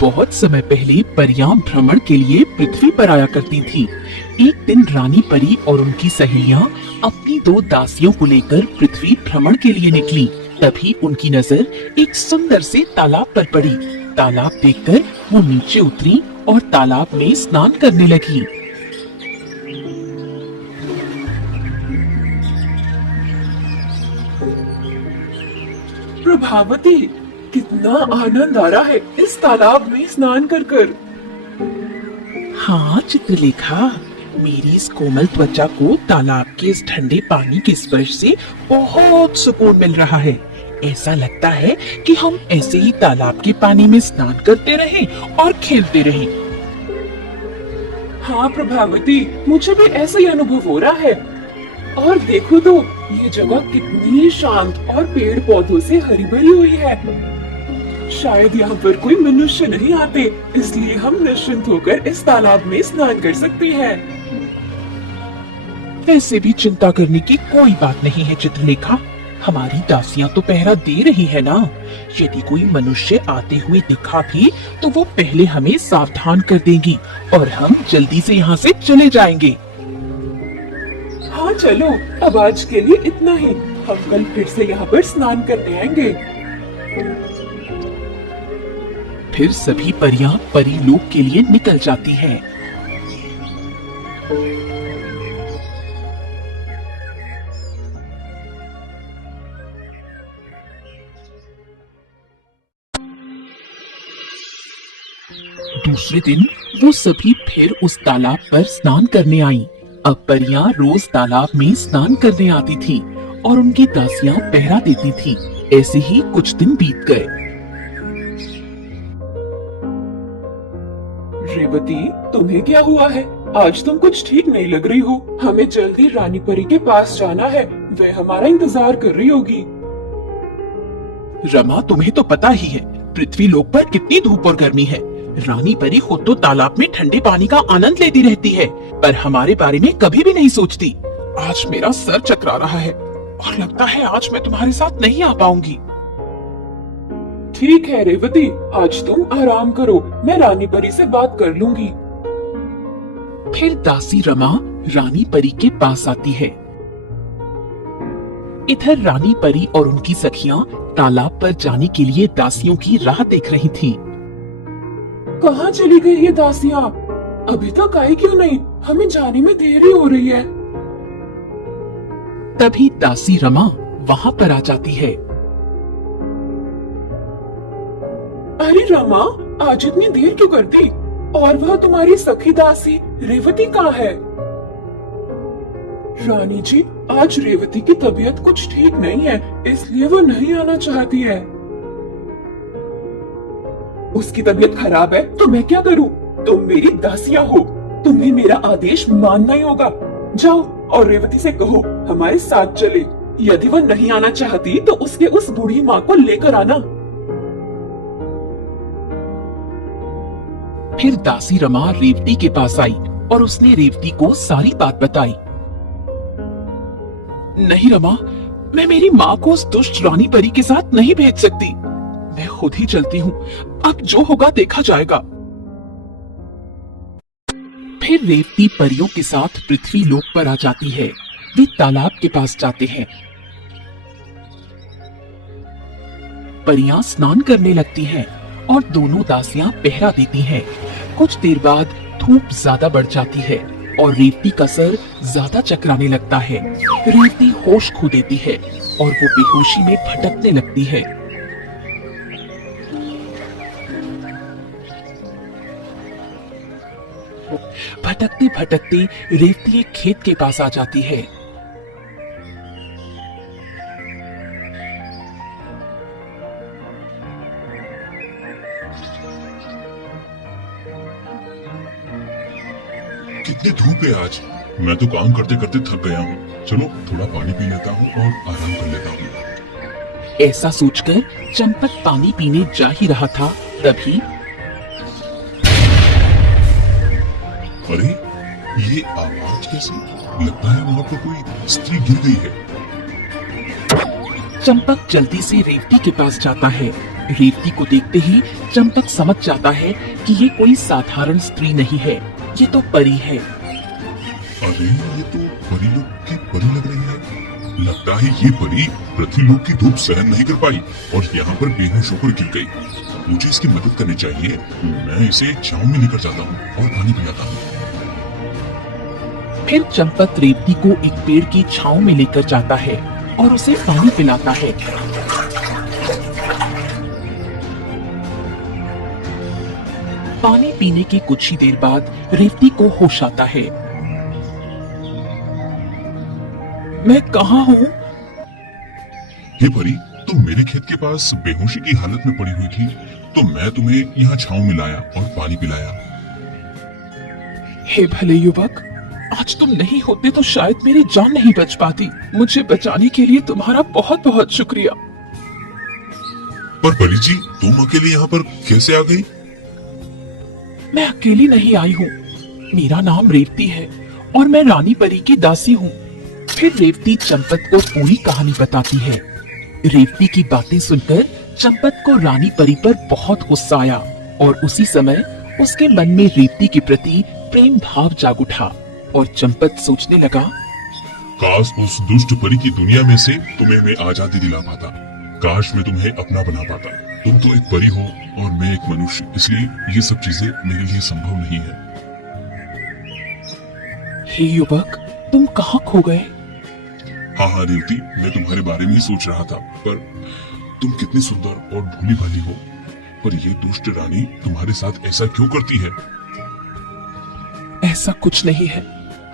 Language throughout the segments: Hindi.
बहुत समय पहले परियां भ्रमण के लिए पृथ्वी पर आया करती थी। एक दिन रानी परी और उनकी सहेलियां अपनी दो दासियों को लेकर पृथ्वी भ्रमण के लिए निकली। तभी उनकी नजर एक सुंदर से तालाब पर पड़ी। तालाब देखकर वो नीचे उतरी और तालाब में स्नान करने लगी। प्रभावती, कितना आनंद आ रहा है इस तालाब में स्नान कर कर। हाँ चित्रलेखा, मेरी इस कोमल त्वचा को तालाब के इस ठंडे पानी के स्पर्श से बहुत सुकून मिल रहा है। ऐसा लगता है कि हम ऐसे ही तालाब के पानी में स्नान करते रहें और खेलते रहें। हाँ प्रभावती, मुझे भी ऐसा ही अनुभव हो रहा है। और देखो तो ये जगह कितनी शांत और पेड़ पौधों से हरी भरी हुई है। शायद यहाँ पर कोई मनुष्य नहीं आते, इसलिए हम निश्चिंत होकर इस तालाब में स्नान कर सकते हैं। वैसे भी चिंता करने की कोई बात नहीं है चित्रलेखा, हमारी दासियां तो पहरा दे रही है ना। यदि कोई मनुष्य आते हुए दिखा भी तो वो पहले हमें सावधान कर देंगी और हम जल्दी से यहाँ से चले जाएंगे। हाँ चलो, अब आज के लिए इतना ही। हम कल फिर से यहाँ पर स्नान करने आएंगे। फिर सभी परियां परीलोक के लिए निकल जाती हैं। दूसरे दिन वो सभी फिर उस तालाब पर स्नान करने आईं। अब परियां रोज तालाब में स्नान करने आती थी और उनकी दासियां पहरा देती थी। ऐसे ही कुछ दिन बीत गए। रेवती, तुम्हें क्या हुआ है? आज तुम कुछ ठीक नहीं लग रही हो। हमें जल्दी रानी परी के पास जाना है, वह हमारा इंतजार कर रही होगी। रमा, तुम्हें तो पता ही है पृथ्वी लोक पर कितनी धूप और गर्मी है। रानी परी खुद तो तालाब में ठंडे पानी का आनंद लेती रहती है, पर हमारे बारे में कभी भी नहीं सोचती। आज मेरा सर चकरा रहा है और लगता है आज मैं तुम्हारे साथ नहीं आ पाऊंगी। ठीक है रेवती, आज तुम आराम करो, मैं रानी परी से बात कर लूंगी। फिर दासी रमा रानी परी के पास आती है। इधर रानी परी और उनकी सखियां तालाब पर जाने के लिए दासियों की राह देख रही थीं। कहाँ चली गई ये दासियां? अभी तक आई क्यों नहीं? हमें जाने में देरी हो रही है। तभी दासी रमा वहाँ पर आ जाती है। अरे रमा, आज इतनी देर क्यों कर दी? और वह तुम्हारी सखी दासी रेवती कहाँ है? रानी जी, आज रेवती की तबीयत कुछ ठीक नहीं है, इसलिए वो नहीं आना चाहती है। उसकी तबीयत खराब है तो मैं क्या करूं? तुम मेरी दासियां हो, तुम्हें मेरा आदेश मानना ही होगा। जाओ और रेवती से कहो हमारे साथ चले। यदि वह नहीं आना चाहती तो उसके उस बूढ़ी माँ को लेकर आना। फिर दासी रमा रेवती के पास आई और उसने रेवती को सारी बात बताई। नहीं रमा, मैं मेरी माँ को उस दुष्ट रानी परी के साथ नहीं भेज सकती। मैं खुद ही चलती हूँ, अब जो होगा देखा जाएगा। फिर रेवती परियों के साथ पृथ्वी लोक पर आ जाती है। वे तालाब के पास जाते हैं। परियां स्नान करने लगती हैं और दोनों दासियां पहरा देती हैं। कुछ देर बाद धूप ज्यादा बढ़ जाती है और रेवती का सर ज्यादा चकराने लगता है। रेवती होश खो देती है और वो बेहोशी में भटकने लगती है। भटकते भटकते रेवती एक खेत के पास आ जाती है। कितनी धूप है आज। मैं तो काम करते करते थक गया हूँ। चलो थोड़ा पानी पी लेता हूँ और आराम कर लेता हूँ। ऐसा सोचकर चंपक पानी पीने जा ही रहा था, तभी अरे ये आवाज कैसी? लगता है वहाँ पर कोई स्त्री गिर गई है। चंपक जल्दी से रेवती के पास जाता है रेवती को देखते ही चंपक समझ जाता है कि ये कोई साधारण स्त्री नहीं है, ये तो परी है। अरे ये तो परी लोग की परी लग रही है। लगता है ये परी पृथ्वी लोक की धूप सहन नहीं कर पाई और यहाँ पर बेहोश होकर गिर गई। मुझे इसकी मदद करनी चाहिए। मैं इसे छांव में लेकर जाता हूँ और पानी पिलाता हूँ। फिर चंपक रेवती को एक पेड़ की छांव में लेकर जाता है और उसे पानी पिलाता है। पानी पीने के कुछ ही देर बाद रेवती को होश आता है। मैं कहाँ हूँ? हे परी, तुम मेरे खेत के पास बेहोशी की हालत में पड़ी हुई थी, तो मैं तुम्हें यहाँ छांव में लाया और पानी पिलाया। हे भले युवक, आज तुम नहीं होते तो शायद मेरी जान नहीं बच पाती। मुझे बचाने के लिए तुम्हारा बहुत बहुत शुक्रिया। पर परी जी, तुम अकेले यहाँ पर कैसे आ गई? मैं अकेली नहीं आई हूँ। मेरा नाम रेवती है और मैं रानी परी की दासी हूँ। फिर रेवती चंपत को पूरी कहानी बताती है। रेवती की बातें सुनकर चंपत को रानी परी पर बहुत गुस्सा आया और उसी समय उसके मन में रेवती के प्रति प्रेम भाव जाग उठा और चंपत सोचने लगा, काश उस दुष्ट परी की दुनिया में से तुम्हें मैं आजादी दिला पाता। काश मैं तुम्हें अपना बना पाता। तुम तो एक परी हो और मैं एक मनुष्य, इसलिए ये सब चीजें मेरे लिए संभव नहीं है। हे युवक, तुम कहाँ खो गए? हाँ रेवती, मैं तुम्हारे बारे में ही सोच रहा था। पर तुम कितनी सुंदर और भोली भाली हो। पर ये दुष्ट रानी तुम्हारे साथ ऐसा क्यों करती है? ऐसा कुछ नहीं है।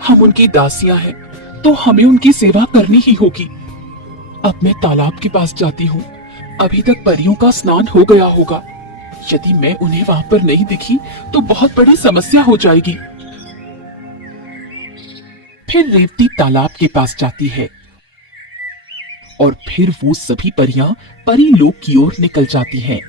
हम उनकी दासियां हैं, तो हमें उनकी सेवा करनी ही होगी। अब मैं तालाब के पास जाती हूँ। अभी तक परियों का स्नान हो गया होगा। यदि मैं उन्हें वहां पर नहीं दिखी तो बहुत बड़ी समस्या हो जाएगी। फिर रेवती तालाब के पास जाती है और फिर वो सभी परियां परी लोक की ओर निकल जाती हैं।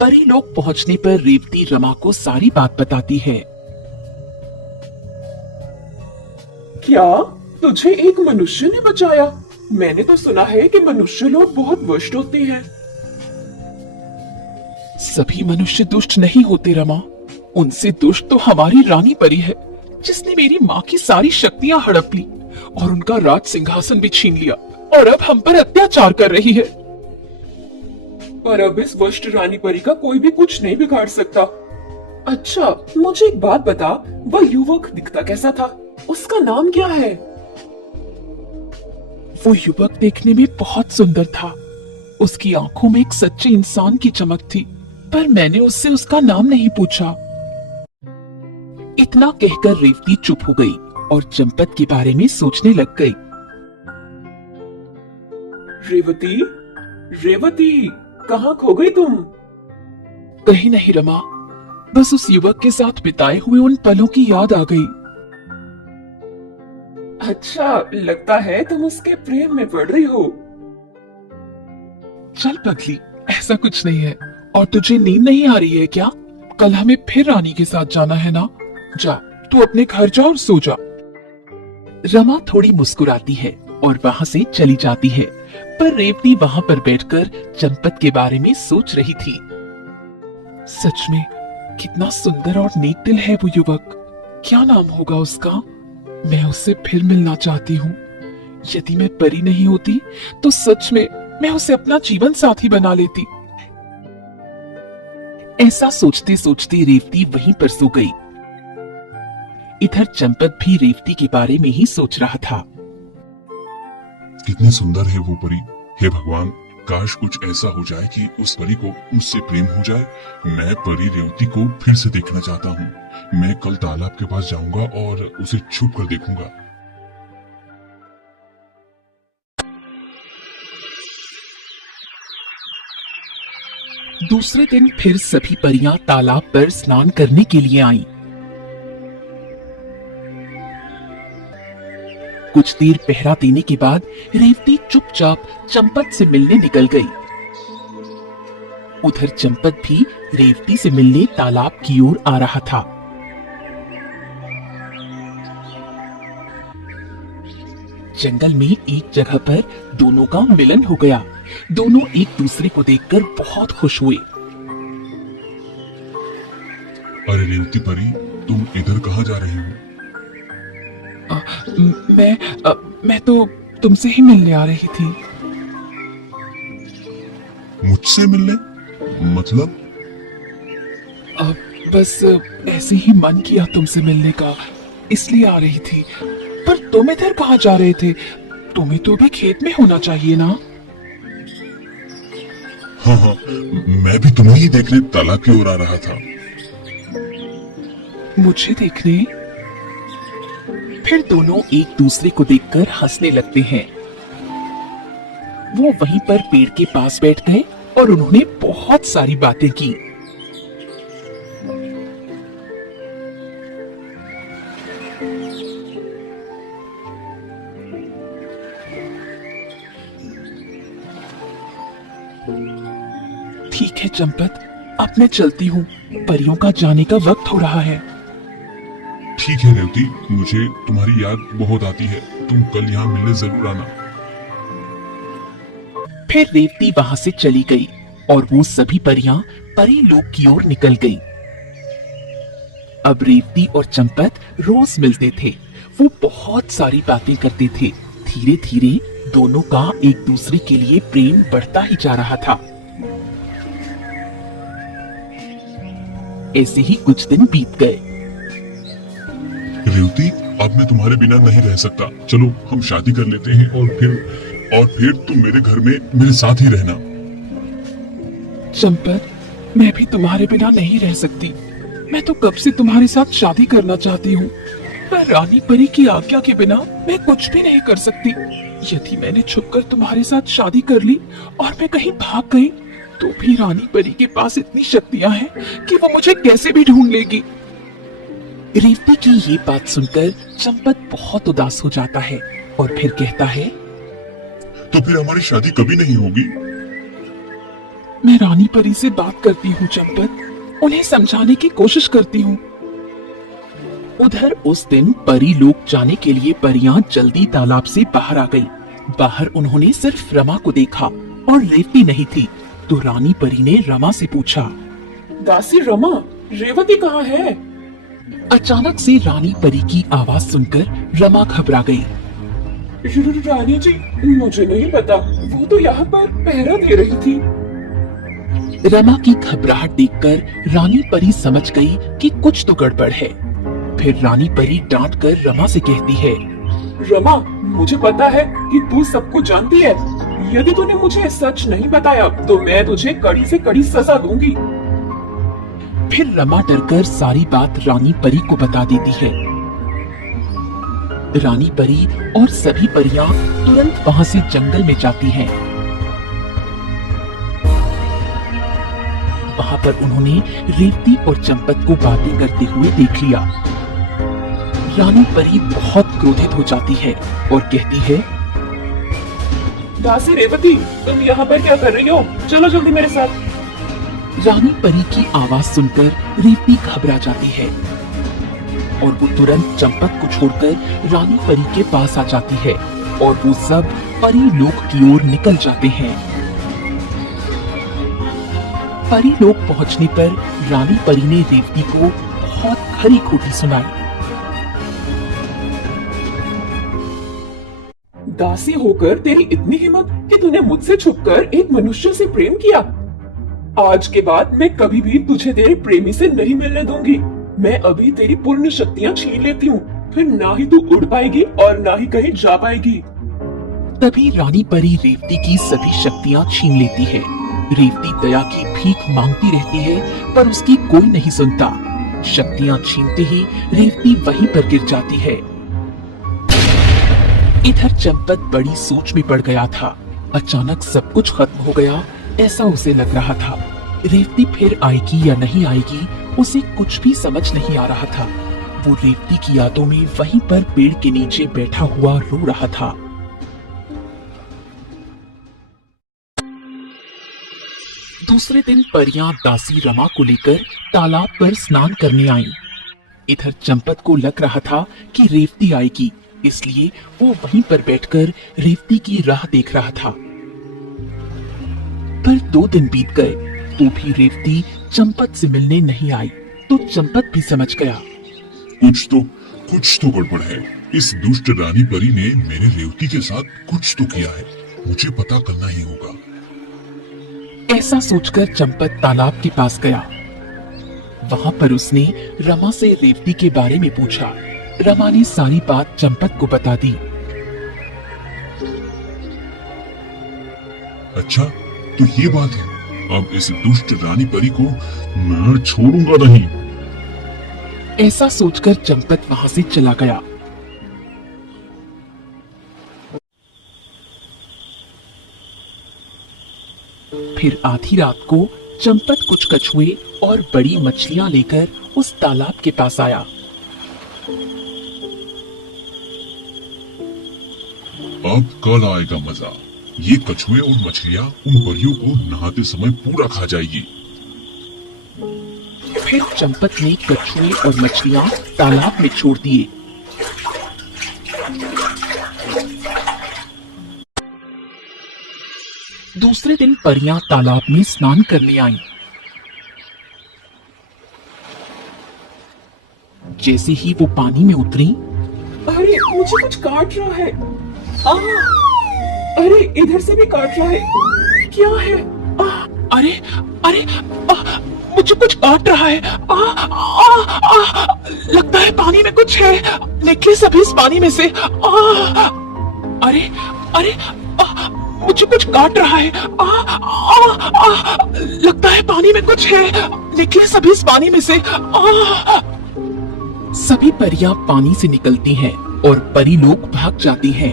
परी लोक पहुंचने पर रेवती रमा को सारी बात बताती है। क्या तुझे एक मनुष्य ने बचाया? मैंने तो सुना है कि मनुष्य लोग बहुत दुष्ट होते हैं। सभी मनुष्य दुष्ट नहीं होते रमा। उनसे दुष्ट तो हमारी रानी परी है, जिसने मेरी माँ की सारी शक्तियां हड़प ली और उनका राज सिंहासन भी छीन लिया और अब हम पर अत्याचार कर रही है। पर अब इस दुष्ट रानी परी का कोई भी कुछ नहीं बिगाड़ सकता। अच्छा, मुझे एक बात बता, वह युवक दिखता कैसा था? उसका नाम क्या है? वो युवक देखने में बहुत सुंदर था। उसकी आंखों में एक सच्चे इंसान की चमक थी, पर मैंने उससे उसका नाम नहीं पूछा। इतना कहकर रेवती चुप हो गई और चंपत के बारे में सोचने लग गई। रेवती, रेवती, कहाँ खो गई तुम? कहीं नहीं रमा, बस उस युवक के साथ बिताए हुए उन पलों की याद आ गई। अच्छा, लगता है तुम उसके प्रेम में पड़ रही हो। चल पगली, ऐसा कुछ नहीं है। और तुझे नींद नहीं आ रही है क्या? कल हमें फिर रानी के साथ जाना है ना? जा, तू अपने घर जा और सो जा। रमा थोड़ी मुस्कुराती है और वहां से चली जाती है, पर रेवती वहां पर बैठकर चंपत के बारे में सोच रही थी। सच में कितना सुंदर और नेक दिल है वो युवक। क्या नाम होगा उसका? मैं उससे फिर मिलना चाहती हूँ। यदि मैं परी नहीं होती तो सच में मैं उसे अपना जीवन साथी बना लेती। ऐसा सोचते सोचते रेवती वहीं पर सो गई। इधर चंपत भी रेवती के बारे में ही सोच रहा था। कितनी सुंदर है वो परी। हे भगवान, काश कुछ ऐसा हो जाए कि उस परी को मुझसे प्रेम हो जाए। मैं परी रेवती को फिर से देखना चाहता हूँ। मैं कल तालाब के पास जाऊंगा और उसे छुप कर देखूंगा। दूसरे दिन फिर सभी परियां तालाब पर स्नान करने के लिए आईं। कुछ देर पहरा देने के बाद रेवती चुपचाप चंपत से मिलने निकल गई। उधर चंपत भी रेवती से मिलने तालाब की ओर आ रहा था। जंगल में एक जगह पर दोनों का मिलन हो गया। दोनों एक दूसरे को देखकर बहुत खुश हुए। अरे रेवती परी, तुम इधर कहाँ जा रही हो? मैं तो तुमसे ही मिलने आ रही थी। मुझसे मिलने? मतलब? बस ऐसे ही मन किया तुमसे मिलने का, इसलिए आ रही थी। पर तुम इधर कहाँ जा रहे थे? तुम्हें तो भी खेत में होना चाहिए ना। हाँ हाँ, मैं भी तुम्हें ही देखने तालाब की ओर आ रहा था। मुझे देखने? फिर दोनों एक दूसरे को देखकर हंसने लगते हैं। वो वहीं पर पेड़ के पास बैठ गए और उन्होंने बहुत सारी बातें की। ठीक है चंपत, अब मैं चलती हूँ। परियों का जाने का वक्त हो रहा है। ठीक है रेवती, मुझे तुम्हारी याद बहुत आती है। तुम कल यहाँ मिलने जरूर आना। फिर रेवती वहां से चली गई और वो सभी परियां परी लोक की ओर निकल गई। अब रेवती और चंपत रोज मिलते थे। वो बहुत सारी बातें करते थे। धीरे धीरे दोनों का एक दूसरे के लिए प्रेम बढ़ता ही जा रहा था। ऐसे ही कुछ दिन बीत गए। रेवती, अब मैं तुम्हारे बिना नहीं रह सकता। चलो हम शादी कर लेते हैं और फिर तुम मेरे घर में मेरे साथ ही रहना। चंपत, मैं भी तुम्हारे बिना नहीं रह सकती। मैं तो कब से तुम्हारे साथ शादी करना चाहती हूँ, पर रानी परी की आज्ञा के बिना मैं कुछ भी नहीं कर सकती। यदि मैंने छुपकर तुम्हारे साथ शादी कर ली और मैं कहीं भाग गई, तो भी रानी परी के पास इतनी शक्तियाँ हैं कि वो मुझे कैसे भी ढूंढ लेगी। रेवती की ये बात सुनकर चंपत बहुत उदास हो जाता है और फिर कहता है, तो फिर हमारी शादी कभी नहीं होगी? मैं रानी परी से बात करती हूँ चंपत, उन्हें समझाने की कोशिश करती हूँ। उधर उस दिन परी लोक जाने के लिए परियां जल्दी तालाब से बाहर आ गई। बाहर उन्होंने सिर्फ रमा को देखा और रेवती नहीं थी। तो रानी परी ने रमा से पूछा, दासी रमा, रेवती कहाँ है? अचानक से रानी परी की आवाज सुनकर रमा घबरा गई। रानी जी, मुझे नहीं पता, वो तो यहाँ पर पहरा दे रही थी। रमा की घबराहट देखकर रानी परी समझ गई कि कुछ तो गड़बड़ है। फिर रानी परी डांट कर रमा से कहती है, रमा, मुझे पता है कि तू सब कुछ जानती है। यदि तूने मुझे सच नहीं बताया तो मैं तुझे कड़ी से कड़ी सजा दूंगी। फिर रमा डरकर सारी बात रानी परी को बता देती है। रानी परी और सभी परियां तुरंत वहां से जंगल में जाती हैं। वहां पर उन्होंने रेवती और चंपत को बातें करते हुए देख लिया। रानी परी बहुत क्रोधित हो जाती है और कहती है, दासी रेवती, तुम यहाँ पर क्या कर रही हो? चलो जल्दी मेरे साथ। रानी परी की आवाज सुनकर रेवती घबरा जाती है और वो तुरंत चंपत को छोड़कर रानी परी के पास आ जाती है और वो सब परी लोक की ओर निकल जाते हैं। परी लोक पहुंचने पर रानी परी ने रेवती को बहुत खरी खोटी सुनाई। दासी होकर तेरी इतनी हिम्मत कि तूने मुझसे छुपकर एक मनुष्य से प्रेम किया। आज के बाद मैं कभी भी तुझे तेरे प्रेमी से नहीं मिलने दूंगी। मैं अभी तेरी पूर्ण शक्तियाँ छीन लेती हूँ, फिर ना ही तू उड़ पाएगी और ना ही कहीं जा पाएगी। तभी रानी परी रेवती की सभी शक्तियाँ छीन लेती है। रेवती दया की भीख मांगती रहती है पर उसकी कोई नहीं सुनता। शक्तियाँ छीनते ही रेवती वहीं पर गिर जाती है। इधर चंपत बड़ी सोच में पड़ गया था। अचानक सब कुछ खत्म हो गया ऐसा उसे लग रहा था। रेवती फिर आएगी या नहीं आएगी उसे कुछ भी समझ नहीं आ रहा था। वो रेवती की यादों में वहीं पर पेड़ के नीचे बैठा हुआ रो रहा था। दूसरे दिन परियां दासी रमा को लेकर तालाब पर स्नान करने आईं। इधर चंपत को लग रहा था कि रेवती आएगी इसलिए वो वहीं पर बैठकर रेवती की राह देख रहा था। पर 2 दिन बीत गए तो भी रेवती चंपत से मिलने नहीं आई। तो चंपत भी समझ गया कुछ तो गड़बड़ है। इस दुष्ट रानी परी ने मेरे रेवती के साथ कुछ तो किया है। मुझे पता करना ही होगा। ऐसा सोचकर चंपत तालाब के पास गया। वहां पर उसने रमा से रेवती के बारे में पूछा। रमा ने सारी बात चंपत को बता दी। अच्छा, तो ये बात है। अब इस दुष्ट रानी परी को मैं छोड़ूंगा नहीं। ऐसा सोचकर चंपत वहां से चला गया। फिर आधी रात को चंपत कुछ कछुए और बड़ी मछलियां लेकर उस तालाब के पास आया। अब कल आएगा मजा। ये कछुए और मछलियां उन परियों को नहाते समय पूरा खा जाएगी। फिर चंपत ने कछुए और मछलियां तालाब में छोड़ दिए। दूसरे दिन परियां तालाब में स्नान करने आईं। जैसे ही वो पानी में उतरी, अरे मुझे कुछ काट रहा है। अरे इधर से भी काट रहा है। क्या है? अरे अरे मुझे कुछ काट रहा है। लगता है पानी में कुछ है। निकले सभी इस पानी में से। अरे अरे मुझे कुछ काट रहा है। लगता है पानी में कुछ है। निकले सभी इस पानी में से। सभी परियां पानी से निकलती हैं और परी लोग भाग जाती हैं।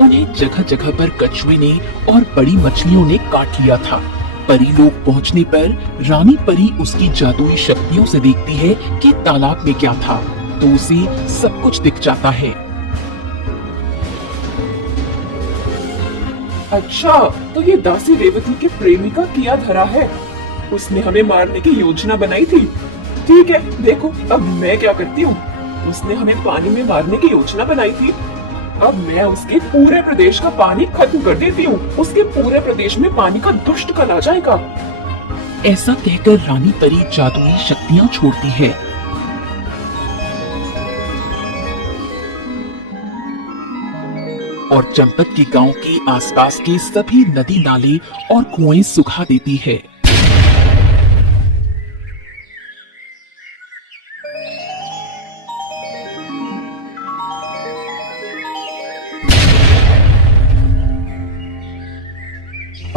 उन्हें जगह जगह पर कछुए ने और बड़ी मछलियों ने काट लिया था। परी लोग पहुंचने पर रानी परी उसकी जादुई शक्तियों से देखती है कि तालाब में क्या था, तो उसे सब कुछ दिख जाता है। अच्छा, तो ये दासी रेवती के प्रेमी का किया धरा है। उसने हमें मारने की योजना बनाई थी। ठीक है, देखो अब मैं क्या करती हूँ। उसने हमें पानी में मारने की योजना बनाई थी। अब मैं उसके पूरे प्रदेश का पानी खत्म कर देती हूँ। उसके पूरे प्रदेश में पानी का दुष्ट काल आ जाएगा। ऐसा कहकर रानी परी जादुई शक्तियां छोड़ती है। और चंपत के गांव के आसपास के सभी नदी नाले और कुएं सुखा देती है।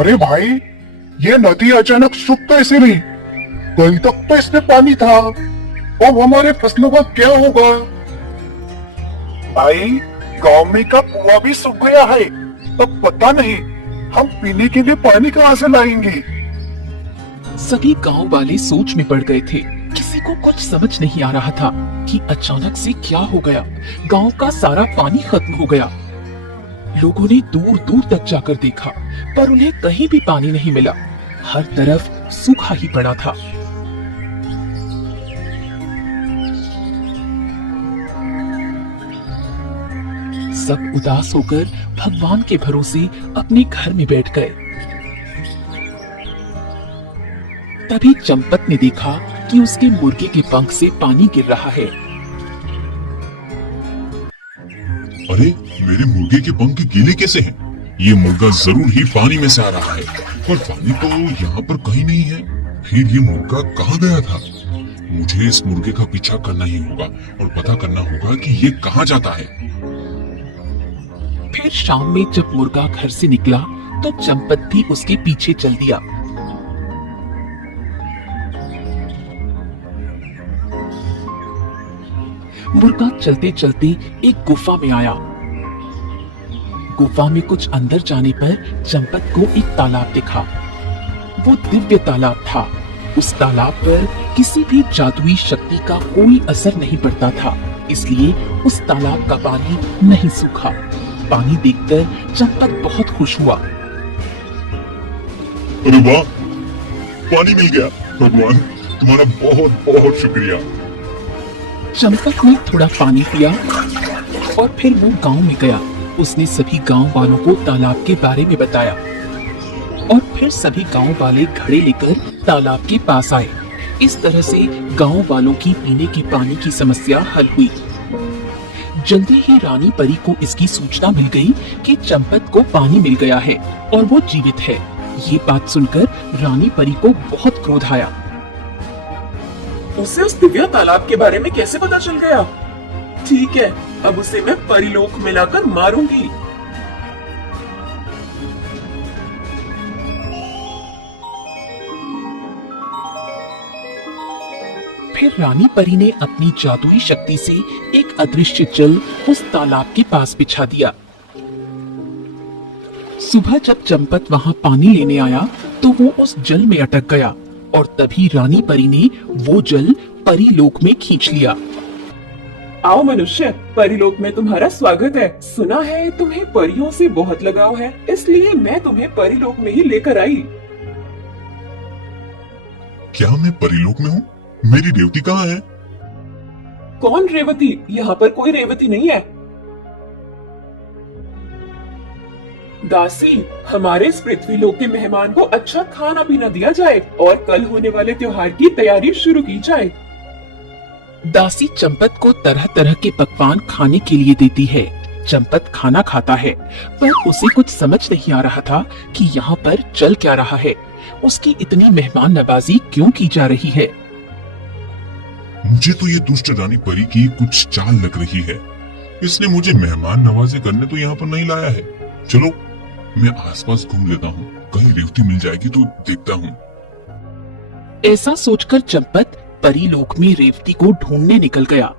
अरे भाई, ये नदी अचानक सूख कैसे गई? कल तक तो इसमें पानी था। अब हमारे फसलों का क्या होगा? भाई, गांव में का कुआं भी सूख गया है। अब पता नहीं हम पीने के लिए पानी कहां से लाएंगे। सभी गांव वाले सोच में पड़ गए थे। किसी को कुछ समझ नहीं आ रहा था कि अचानक से क्या हो गया। गांव का सारा पानी खत्म हो गया। लोगों ने दूर दूर तक जाकर देखा, पर उन्हें कहीं भी पानी नहीं मिला। हर तरफ सूखा ही पड़ा था। सब उदास होकर भगवान के भरोसे अपने घर में बैठ गए। तभी चंपत ने देखा कि उसके मुर्गे के पंख से पानी गिर रहा है। अरे, मेरे मुर्गे के पंख गीले कैसे हैं? ये मुर्गा जरूर ही पानी में से आ रहा है, पर पानी तो यहाँ पर कहीं नहीं है। फिर ये मुर्गा कहाँ गया था? मुझे इस मुर्गे का पीछा करना ही होगा और पता करना होगा कि ये कहाँ जाता है। फिर शाम में जब मुर्गा घर से निकला तो चंपत भी उसके पीछे चल दिया। मुर्गा चलते चलते एक गुफा में आया। गुफा में कुछ अंदर जाने पर चंपत को एक तालाब दिखा। वो दिव्य तालाब था। उस तालाब पर किसी भी जादुई शक्ति का कोई असर नहीं पड़ता था, इसलिए उस तालाब का पानी नहीं सूखा। पानी देखकर चंपत बहुत खुश हुआ। अरे वाह, पानी मिल गया। भगवान, तुम्हारा बहुत बहुत शुक्रिया। चंपक ने थोड़ा पानी पिया और फिर वो गांव में गया। उसने सभी गांव वालों को तालाब के बारे में बताया और फिर सभी गांव वाले घड़े लेकर तालाब के पास आए। इस तरह से गांव वालों की पीने के पानी की समस्या हल हुई। जल्दी ही रानी परी को इसकी सूचना मिल गई कि चंपत को पानी मिल गया है और वो जीवित है। ये बात सुनकर रानी परी को बहुत क्रोध आया। उसे उस दिव्या तालाब के बारे में कैसे पता चल गया? ठीक है, अब उसे मैं परिलोक में लाकर मारूंगी। फिर रानी परी ने अपनी जादुई शक्ति से एक अदृश्य जल उस तालाब के पास बिछा दिया। सुबह जब चंपत वहां पानी लेने आया तो वो उस जल में अटक गया और तभी रानी परी ने वो जल परीलोक में खींच लिया। आओ मनुष्य, परिलोक में तुम्हारा स्वागत है। सुना है तुम्हें परियों से बहुत लगाव है, इसलिए मैं तुम्हें परिलोक में ही लेकर आई। क्या मैं परिलोक में हूँ? मेरी रेवती कहाँ है? कौन रेवती? यहाँ पर कोई रेवती नहीं है। दासी, हमारे इस पृथ्वीलोक के मेहमान को अच्छा खाना पीना दिया जाए और कल होने वाले त्योहार की तैयारी शुरू की जाए। दासी चंपत को तरह तरह के पकवान खाने के लिए देती है। चंपत खाना खाता है पर उसे कुछ समझ नहीं आ रहा था कि यहाँ पर चल क्या रहा है। उसकी इतनी मेहमान नवाजी क्यों की जा रही है? मुझे तो ये दुष्ट रानी परी की कुछ चाल लग रही है। इसने मुझे मेहमान नवाजी करने तो यहाँ पर नहीं लाया है। चलो मैं आसपास घूम लेता हूँ, कहीं रेवती मिल जाएगी तो देखता हूँ। ऐसा सोचकर चंपत परीलोक में रेवती को ढूंढने निकल गया।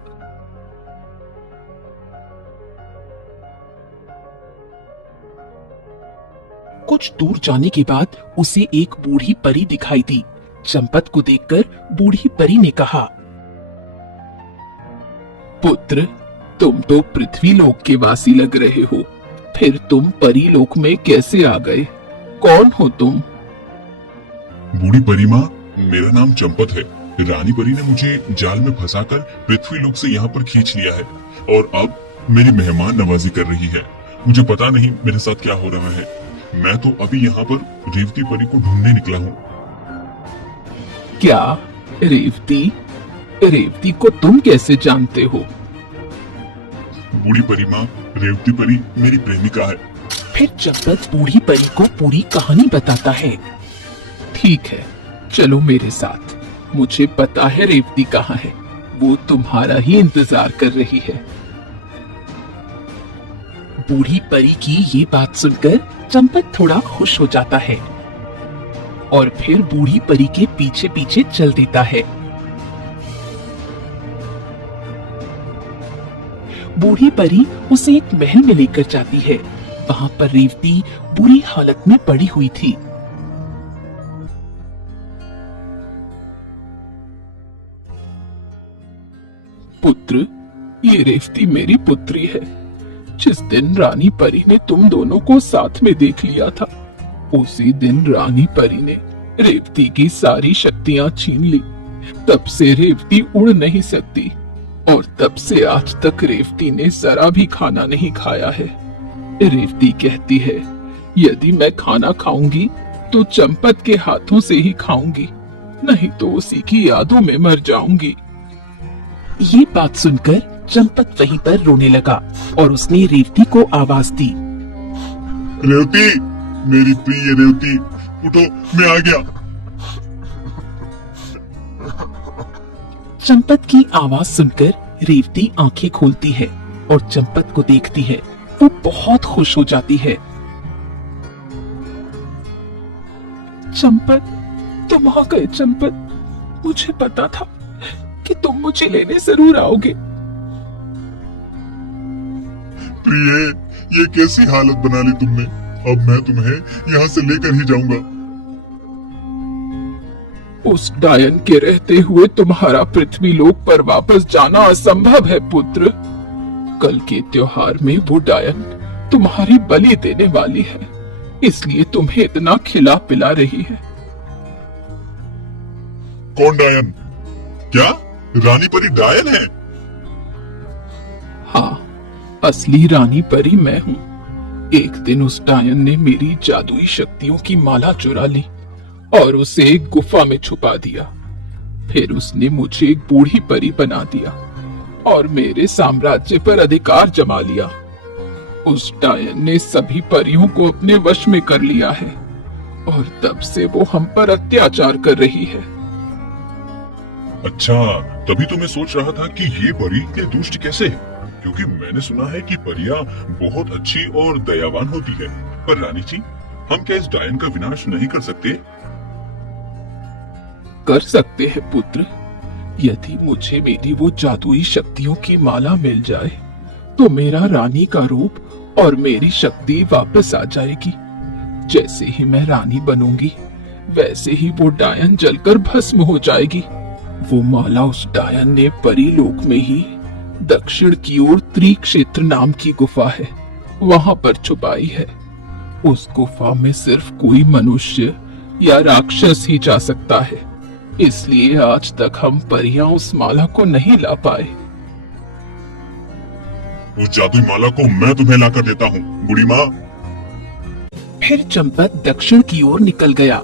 कुछ दूर जाने के बाद उसे एक बूढ़ी परी दिखाई दी। चंपत को देखकर बूढ़ी परी ने कहा, पुत्र, तुम तो पृथ्वीलोक के वासी लग रहे हो, फिर तुम परीलोक में कैसे आ गए? कौन हो तुम? बूढ़ी परी माँ, मेरा नाम चंपत है। रानी परी ने मुझे जाल में फंसाकर पृथ्वीलोक से यहाँ पर खींच लिया है और अब मेरी मेहमान नवाजी कर रही है। मुझे पता नहीं मेरे साथ क्या हो रहा है। मैं तो अभी यहाँ पर रेवती परी को ढूंढने निकला हूँ। क्या रेवती? रेवती को तुम कैसे जानते हो? बूढ़ी परी माँ, रेवती परी मेरी प्रेमिका है। फिर चंपत बूढ़ी परी को पूरी कहानी बताता है। ठीक है, चलो मेरे साथ। मुझे पता है रेवती कहाँ है, वो तुम्हारा ही इंतजार कर रही है। बूढ़ी परी की ये बात सुनकर चंपत थोड़ा खुश हो जाता है और फिर बूढ़ी परी के पीछे पीछे चल देता है। बूढ़ी परी उसे एक महल में लेकर जाती है। वहां पर रेवती बुरी हालत में पड़ी हुई थी। पुत्र, ये रेवती मेरी पुत्री है। जिस दिन रानी परी ने तुम दोनों को साथ में देख लिया था, उसी दिन रानी परी ने रेवती की सारी शक्तियां छीन ली। तब से रेवती उड़ नहीं सकती और तब से आज तक रेवती ने जरा भी खाना नहीं खाया है। रेवती कहती है, यदि मैं खाना खाऊंगी तो चंपत के हाथों से ही खाऊंगी, नहीं तो उसी की यादों में मर जाऊंगी। ये बात सुनकर चंपत वहीं पर रोने लगा और उसने रेवती को आवाज दी, रेवती, मेरी प्रिय रेवती, उठो, मैं आ गया। चंपत की आवाज सुनकर रेवती आंखें खोलती है और चंपत को देखती है। वो बहुत खुश हो जाती है। चंपत, तुम आ गए। चंपत, मुझे पता था कि तुम मुझे लेने जरूर आओगे। प्रिय, ये कैसी हालत बना ली तुमने? अब मैं तुम्हें यहाँ से लेकर ही जाऊंगा। उस डायन के रहते हुए तुम्हारा पृथ्वीलोक पर वापस जाना असंभव है पुत्र। कल के त्योहार में वो डायन तुम्हारी बलि देने वाली है, इसलिए तुम्हें इतना खिला पिला रही है। कौन डायन? क्या रानी परी डायन है? असली रानी परी मैं हूँ। एक दिन उस डायन ने मेरी जादुई शक्तियों की माला चुरा ली और उसे एक गुफा में छुपा दिया। फिर उसने मुझे एक बूढ़ी परी बना दिया और मेरे साम्राज्य पर अधिकार जमा लिया। उस डायन ने सभी परियों को अपने वश में कर लिया है और तब से वो हम पर अत्याचार कर रही है। अच्छा, तभी तो मैं सोच रहा था कि ये परी इतने दुष्ट कैसे है, क्योंकि मैंने सुना है कि परियां बहुत अच्छी और दयावान होती है। पर रानी जी, हम क्या इस डायन का विनाश नहीं कर सकते? कर सकते हैं पुत्र। यदि मुझे मेरी वो जादुई शक्तियों की माला मिल जाए तो मेरा रानी का रूप और मेरी शक्ति वापस आ जाएगी। जैसे ही मैं रानी बनूंगी वैसे ही वो डायन जलकर भस्म हो जाएगी। वो माला उस डायन ने परीलोक में ही दक्षिण की ओर त्रिक्षेत्र नाम की गुफा है, वहां पर छुपाई है। उस गुफा में सिर्फ कोई मनुष्य या राक्षस ही जा सकता है, इसलिए आज तक हम परियां उस माला को नहीं ला पाए। उस जादुई माला को मैं तुम्हें लाकर देता हूँ, बूढ़ी माँ। फिर चंपत दक्षिण की ओर निकल गया।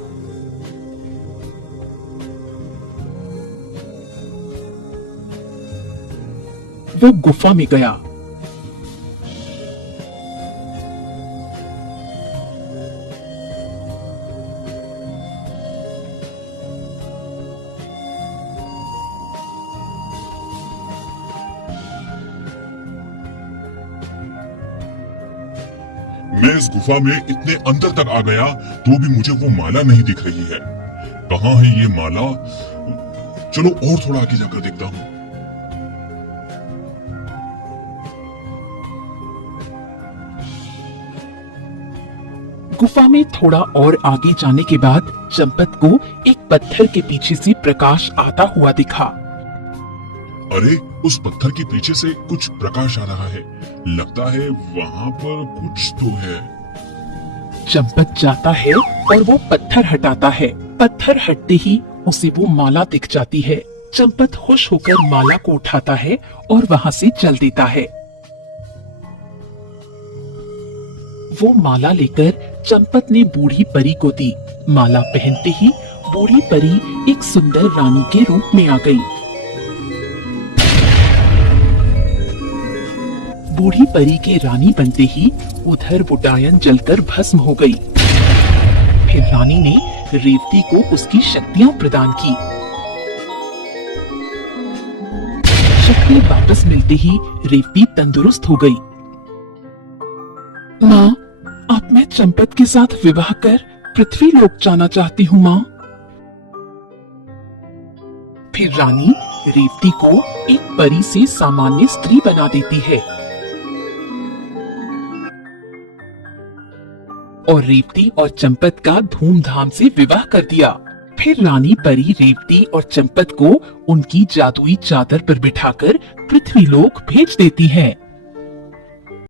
वो गुफा में गया। मैं इस गुफा में इतने अंदर तक आ गया तो भी मुझे वो माला नहीं दिख रही है। कहाँ है ये माला? चलो और थोड़ा आगे जाकर देखता हूँ। गुफा में थोड़ा और आगे जाने के बाद चंपत को एक पत्थर के पीछे से प्रकाश आता हुआ दिखा। अरे, उस पत्थर के पीछे से कुछ प्रकाश आ रहा है। लगता है वहाँ पर कुछ तो है। चंपत जाता है और वो पत्थर हटाता है। पत्थर हटते ही उसे वो माला दिख जाती है। चंपत खुश होकर माला को उठाता है और वहां से चल देता है। वो माला लेकर चंपत ने बूढ़ी परी को दी। माला पहनते ही बूढ़ी परी एक सुंदर रानी के रूप में आ गई। बूढ़ी परी के रानी बनते ही उधर वो डायन जलकर भस्म हो गई। फिर रानी ने रेवती को उसकी शक्तियां प्रदान की। शक्ति वापस मिलते ही रेवती तंदुरुस्त हो गई। माँ, अब मैं चंपत के साथ विवाह कर पृथ्वी लोक जाना चाहती हूँ माँ। फिर रानी रेवती को एक परी से सामान्य स्त्री बना देती है और रेवती और चंपत का धूमधाम से विवाह कर दिया। फिर रानी परी रेवती और चंपत को उनकी जादुई चादर पर बिठाकर पृथ्वी लोक भेज देती है।